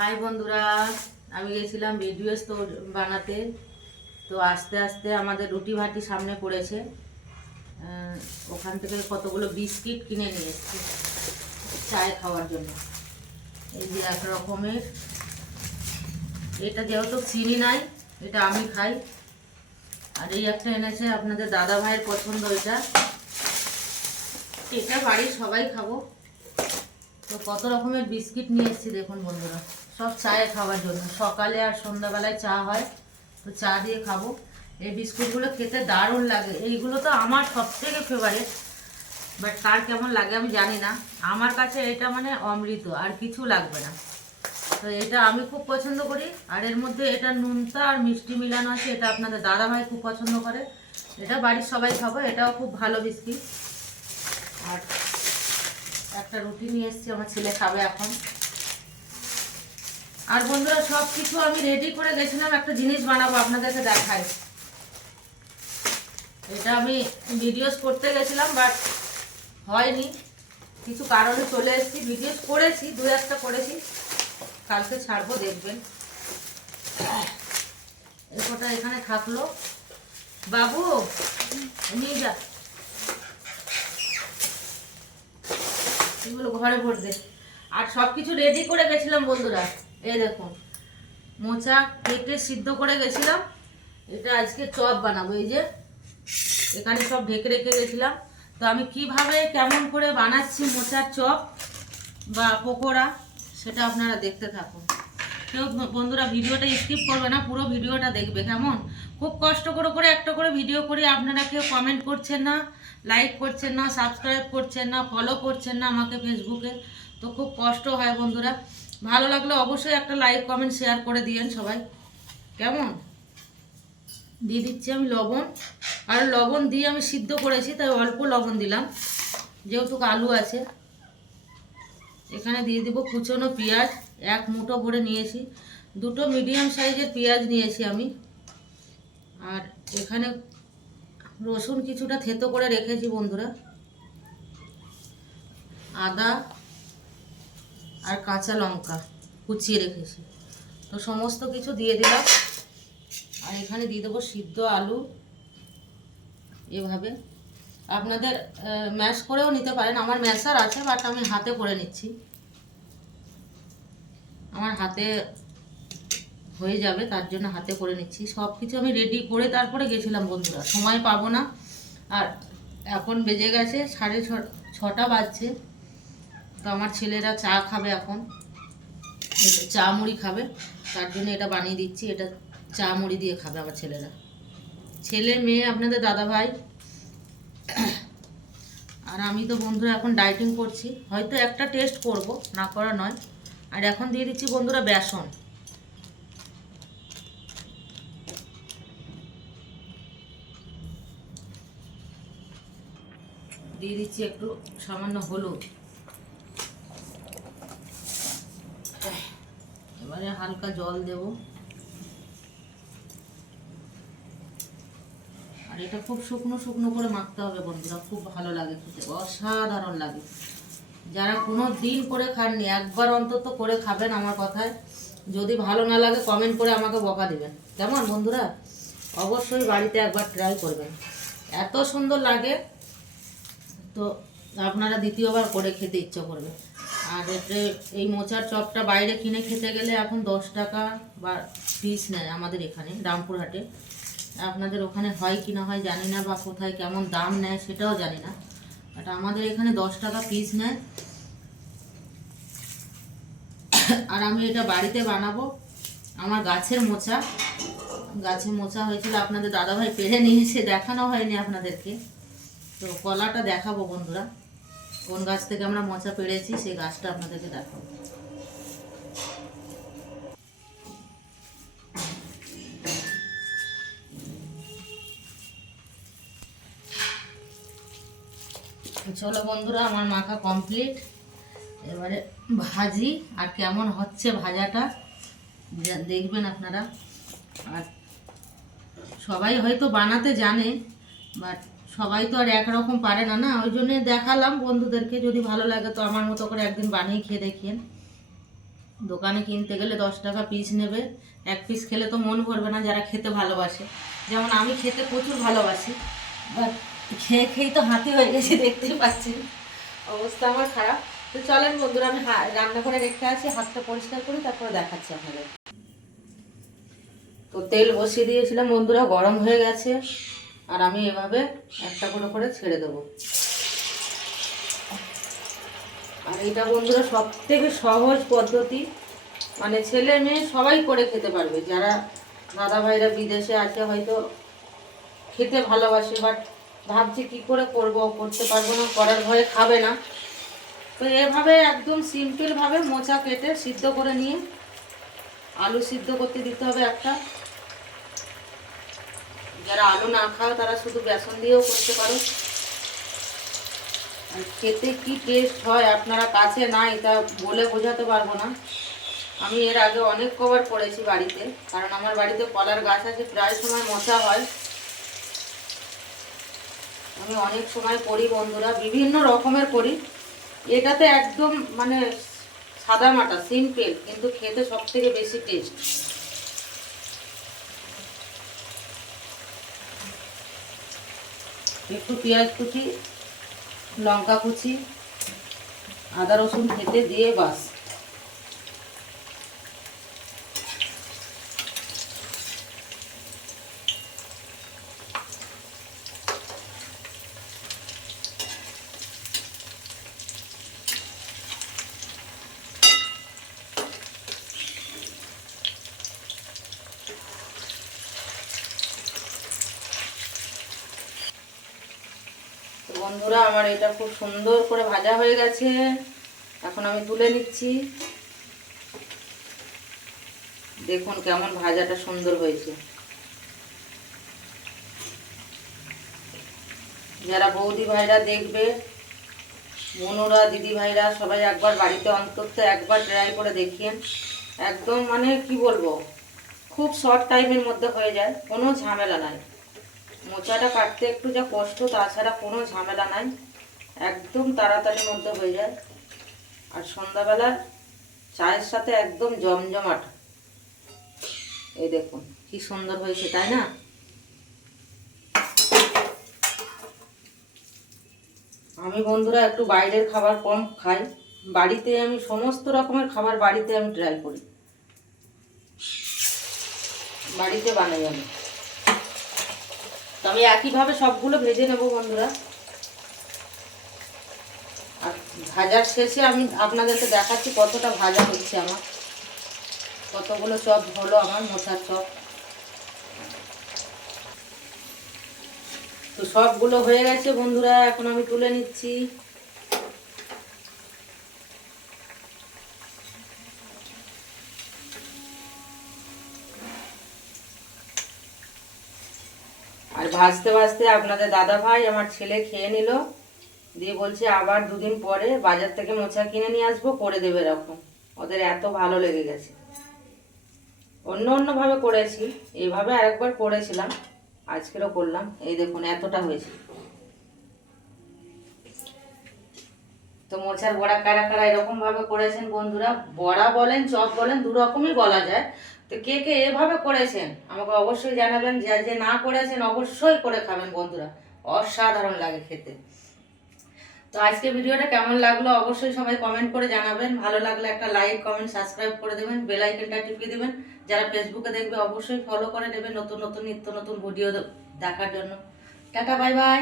High বন্ধুরা, আমি গেছিলাম ভিডিওস তো বানাতে। তো আস্তে আস্তে আমাদের রুটি ভাটি সামনে পড়েছে। ওখান থেকে কতগুলো বিস্কিট কিনে নিয়ে এসেছি চায়ে খাওয়ার জন্য। এই যে এক রকমের, এটা যেহেতু চিনি নাই, এটা আমি খাই। আর এই একটা এনেছে আপনাদের দাদা ভাইয়ের পছন্দ, এটা এটা বাড়ির সবাই খাবো। তো কত রকমের বিস্কিট নিয়ে এসেছি দেখুন বন্ধুরা, সব চায়ে খাওয়ার জন্য। সকালে আর সন্ধ্যাবেলায় চা হয়, তো চা দিয়ে খাবো। এই বিস্কুটগুলো খেতে দারুণ লাগে। এইগুলো তো আমার সবথেকে ফেভারিট, বাট কার কেমন লাগে আমি জানি না। আমার কাছে এটা মানে অমৃত, আর কিছু লাগবে না। তো এটা আমি খুব পছন্দ করি। আর এর মধ্যে এটা নুনতা আর মিষ্টি মিলানো আছে, এটা আপনাদের দাদা ভাই খুব পছন্দ করে। এটা বাড়ির সবাই খাবো, এটাও খুব ভালো বিস্কিট। আর একটা রুটি নিয়ে এসেছি, আমার ছেলে খাবে এখন। আর বন্ধুরা সব কিছু আমি রেডি করে গেছিলাম, একটা জিনিস বানাবো আপনাদেরকে দেখাই। এটা আমি ভিডিওস করতে গেছিলাম, বাট হয়নি, কিছু কারণে চলে এসেছি। ভিডিওস করেছি, দু একটা করেছি, কালকে ছাড়বো, দেখবেন। এরপরটা এখানে থাকলো, বাবু নিয়ে যা, এগুলো ঘরে ভরবে। আর সব কিছু রেডি করে গেছিলাম বন্ধুরা। এই দেখুন, মোচা কেটে সিদ্ধ করে গেছিলাম। এটা আজকে চপ বানাবো। এই যে এখানে সব ঢেকে রেখে গেছিলাম। তো আমি কিভাবে কেমন করে বানাচ্ছি মোচার চপ বা পকোড়া, সেটা আপনারা দেখতে থাকুন। কেউ বন্ধুরা ভিডিওটা স্কিপ করবে না, পুরো ভিডিওটা দেখবে। কেমন খুব কষ্ট করে করে একটা করে ভিডিও করি, আপনারা কেউ কমেন্ট করছেন না, লাইক করছেন না, সাবস্ক্রাইব করছেন না, ফলো করছেন না আমাকে ফেসবুকে। তো খুব কষ্ট হয় বন্ধুরা। ভালো লাগলে অবশ্যই একটা লাইক কমেন্ট শেয়ার করে দিয়েন সবাই। কেমন দিয়ে দিচ্ছি আমি লবণ। আর লবণ দিয়ে আমি সিদ্ধ করেছি, তাই অল্প লবণ দিলাম, যেহেতু আলু আছে। এখানে দিয়ে দিব কুচনো পেঁয়াজ, এক মুঠো ভরে নিয়েছি। দুটো মিডিয়াম সাইজের পেঁয়াজ নিয়েছি আমি। আর এখানে রসুন কিছুটা থেতো করে রেখেছি বন্ধুরা। আদা আর কাঁচা লঙ্কা কুচিয়ে রেখেছি। তো সমস্ত কিছু দিয়ে দিলাম। আর এখানে দিয়ে দেবো সিদ্ধ আলু। এভাবে আপনাদের ম্যাশ করেও নিতে পারেন, আমার ম্যাশার আছে, বাট আমি হাতে করে নিচ্ছি। আমার হাতে হয়ে যাবে, তার জন্য হাতে করে নিচ্ছি। সব কিছু আমি রেডি করে তারপরে গেছিলাম বন্ধুরা, সময় পাবো না। আর এখন বেজে গেছে 6:30 বাজছে। তো আমার ছেলেরা চা খাবে এখন, চা মুড়ি খাবে, তার জন্য এটা বানিয়ে দিচ্ছি। এটা চা মুড়ি দিয়ে খাবে আমার ছেলেরা, ছেলে মেয়ে আপনাদের দাদা ভাই। আর আমি তো বন্ধুরা এখন ডায়েটিং করছি, হয়তো একটা টেস্ট করব, না করা নয়। আর এখন দিয়ে দিচ্ছি বন্ধুরা বেসন। দিয়ে দিচ্ছি একটু সামান্য হলুদ। এবারে হালকা জল দেব। আর এটা খুব শুকনো শুকনো করে মাখতে হবে বন্ধুরা, খুব ভালো লাগে খেতে, অসাধারণ লাগে। যারা কোনো দিন করে খাননি, একবার অন্তত করে খাবেন আমার কথায়। যদি ভালো না লাগে কমেন্ট করে আমাকে বকা দেবেন, কেমন বন্ধুরা? অবশ্যই বাড়িতে একবার ট্রাই করবেন, এত সুন্দর লাগে। তো আপনারা দ্বিতীয়বার করে খেতে ইচ্ছে করবে। আর এই মোচার চপটা বাইরে কিনে খেতে গেলে এখন 10 টাকা বা পিস নেয় আমাদের এখানে রামপুরহাটে। আপনাদের ওখানে হয় কি না হয় জানি না, বা কোথায় কেমন দাম নেয় সেটাও জানি না, বাট আমাদের এখানে 10 টাকা পিস নেয়। আর আমি এটা বাড়িতে বানাবো। আমার গাছের মোচা, গাছে মোচা হয়েছিল, আপনাদের দাদাভাই পেরে নিয়েছে, দেখানো হয়নি আপনাদেরকে। তো কলাটা দেখাবো বন্ধুরা, কোন গাছ থেকে আমরা মোচা পেড়েছি সেই গাছটা আপনাদেরকে দেখাবো। চলো বন্ধুরা, আমার মাখা কমপ্লিট। এবারে ভাজি, আর কেমন হচ্ছে ভাজাটা দেখবেন আপনারা। আর সবাই হয়তো বানাতে জানে, বাট সবাই তো আর একরকম পারে না, না, ওই জন্য দেখালাম বন্ধুদেরকে। যদি ভালো লাগে তো আমার মতো করে একদিন বানিয়ে খেয়ে দেখিয়েন। দোকানে কিনতে গেলে 10 টাকা পিস নেবে, এক পিস খেলে তো মন ভরবে না যারা খেতে ভালোবাসে। যেমন আমি খেতে প্রচুর ভালোবাসি, বাট খেয়ে খেয়েই তো হাতি হয়ে গেছে, দেখতেই পাচ্ছেন অবস্থা আমার খারাপ। তো চলেন বন্ধুরা, আমি রান্না করে রেখে আসি, হাতটা পরিষ্কার করি, তারপরে দেখাচ্ছি আপনাদের। তো তেল বসিয়ে দিয়েছিলাম বন্ধুরা, গরম হয়ে গেছে, আর আমি এভাবে একটা করে ছেড়ে দেবো। আর এটা বন্ধুরা সব থেকে সহজ পদ্ধতি, মানে ছেলে মেয়ে সবাই করে খেতে পারবে। যারা দাদা ভাইরা বিদেশে আছে হয়তো খেতে ভালোবাসে, বাট ভাবছি কি করে করতে পারবো না, করার ভয়ে খাবে না। তো এভাবে একদম সিম্পলভাবে মোচা কেটে সিদ্ধ করে নিয়ে আলু সিদ্ধ করতে দিতে হবে একটা। যারা আলু না খাও তারা শুধু বেসন দিয়েও করতে পারো। আর খেতে কি টেস্ট হয় আপনারা কাছে নাই তা বলে বোঝাতে পারবো না। আমি এর আগে অনেক কবার করেছি বাড়িতে, কারণ আমার বাড়িতে কলার গাছ আছে, প্রায় সময় মোচা হয়। আমি অনেক সময় করি বন্ধুরা, বিভিন্ন রকমের করি। এটাতে একদম মানে সাদা মাটা সিম্পল, কিন্তু খেতে সব থেকে বেশি টেস্ট। একটু পেঁয়াজ কুচি, লঙ্কা কুচি, আদা রসুন খেতে দিয়ে বাস। তো বন্ধুরা আমার এটা খুব সুন্দর করে ভাজা হয়ে গেছে, এখন আমি তুলে নিচ্ছি। দেখুন কেমন ভাজাটা সুন্দর হয়েছে। যারা বৌদি ভাইরা দেখবে, বোনরা দিদি ভাইরা সবাই একবার বাড়িতে অন্তত একবার ট্রাই করে দেখিয়েন। একদম মানে কি বলবো, খুব শর্ট টাইমের মধ্যে হয়ে যায়, কোনো ঝামেলা নাই। মোচাটা কাটতে একটু যা কষ্ট, তাছাড়া কোনো ঝামেলা নাই, একদম তাড়াতাড়ির মধ্যে হয়ে যায়। আর সন্ধ্যাবেলা চায়ের সাথে একদম জমজমাট। এই দেখুন কি সুন্দর হয়েছে, তাই না? আমি বন্ধুরা একটু বাইরের খাবার কম খাই, বাড়িতে আমি সমস্ত রকমের খাবার বাড়িতে আমি ট্রাই করি, বাড়িতে বানাই আমি। তবে একইভাবে সবগুলো ভেজে নেব বন্ধুরা। আর ভাজার শেষে আমি আপনাদেরকে দেখাচ্ছি কতটা ভাজা হচ্ছে আমার, কতগুলো চপ হলো আমার মোচার চপ। তো সবগুলো হয়ে গেছে বন্ধুরা, এখন আমি তুলে নিচ্ছি। আর ভাজতে ভাজতে আপনাদের দাদা ভাই আমার ছেলে খেয়ে নিল, দিয়ে বলছে আবার দুদিন পরে বাজার থেকে মোচা কিনে নিয়ে আসবো, করে দেবে এরকম। ওদের এত ভালো লেগে গেছে। অন্যভাবে করেছি, এইভাবে আরেকবার করেছিলাম, আজকেরও করলাম। এই দেখুন এতটা হয়েছে। তো মোচার বড়া কারা কারা এরকম ভাবে করেছেন বন্ধুরা, বড়া বলেন চপ বলেন দু রকমই বলা যায়। তো কে কে এভাবে করেছেন আমাকে অবশ্যই জানাবেন, যে যে না করেছেন অবশ্যই করে খাবেন বন্ধুরা, অসাধারণ লাগে খেতে। তো আজকে ভিডিওটা কেমন লাগলো অবশ্যই সবাই কমেন্ট করে জানাবেন। ভালো লাগলে একটা লাইক কমেন্ট সাবস্ক্রাইব করে দেবেন, বেল আইকনটা টিপে দেবেন। যারা ফেসবুকে দেখবে অবশ্যই ফলো করে নেবেন নতুন নতুন নিত্য নতুন ভিডিও দেখার জন্য। Tata, bye bye.